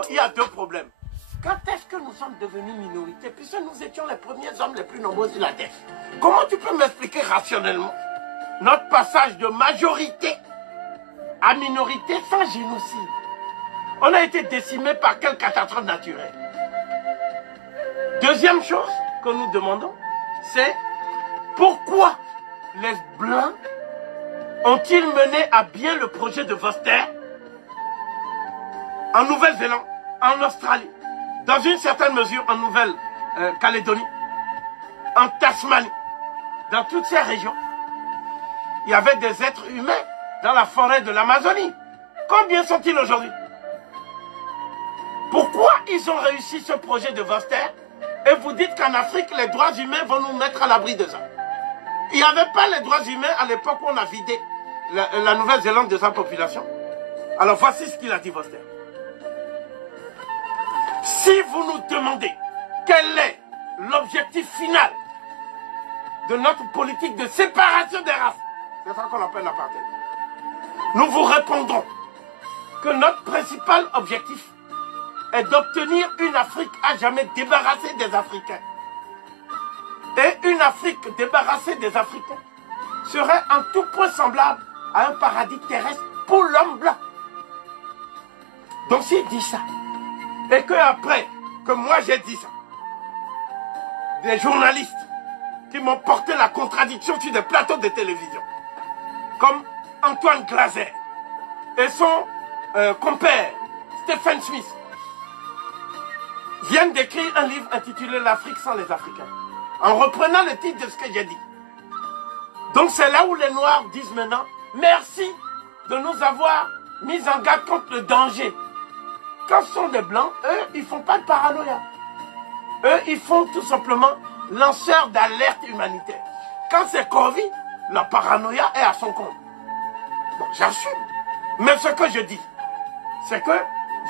Bon, il y a deux problèmes. Quand est-ce que nous sommes devenus minorité, puisque nous étions les premiers hommes les plus nombreux sur la Terre? Comment tu peux m'expliquer rationnellement notre passage de majorité à minorité sans génocide? On a été décimés par quelle catastrophe naturelle? Deuxième chose que nous demandons, c'est pourquoi les Blancs ont-ils mené à bien le projet de Vorster en Nouvelle-Zélande, en Australie, dans une certaine mesure en Nouvelle-Calédonie, en Tasmanie, dans toutes ces régions. Il y avait des êtres humains dans la forêt de l'Amazonie. Combien sont-ils aujourd'hui? Pourquoi ils ont réussi ce projet de Vorster et vous dites qu'en Afrique, les droits humains vont nous mettre à l'abri de ça? Il n'y avait pas les droits humains à l'époque où on a vidé la Nouvelle-Zélande de sa population. Alors voici ce qu'il a dit Vorster. Si vous nous demandez quel est l'objectif final de notre politique de séparation des races, c'est ça qu'on appelle l'apartheid, nous vous répondrons que notre principal objectif est d'obtenir une Afrique à jamais débarrassée des Africains. Et une Afrique débarrassée des Africains serait en tout point semblable à un paradis terrestre pour l'homme blanc. Donc s'il dit ça, et qu'après que moi j'ai dit ça, des journalistes qui m'ont porté la contradiction sur des plateaux de télévision, comme Antoine Glaser et son compère Stephen Smith, viennent d'écrire un livre intitulé « L'Afrique sans les Africains », en reprenant le titre de ce que j'ai dit. Donc c'est là où les Noirs disent maintenant « Merci de nous avoir mis en garde contre le danger ». Quand ce sont des Blancs, eux, ils ne font pas de paranoïa. Eux, ils font tout simplement lanceurs d'alerte humanitaire. Quand c'est Covid, la paranoïa est à son compte. Bon, j'assume. Mais ce que je dis, c'est que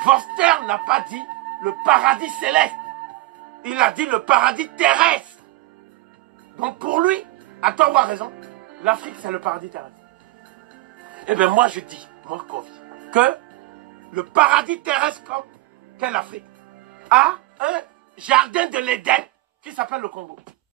Vorster n'a pas dit le paradis céleste. Il a dit le paradis terrestre. Donc pour lui, à tort ou à raison, l'Afrique c'est le paradis terrestre. Eh bien moi je dis, moi Kofi, que le paradis terrestre qu'est l'Afrique a un jardin de l'Éden qui s'appelle le Congo.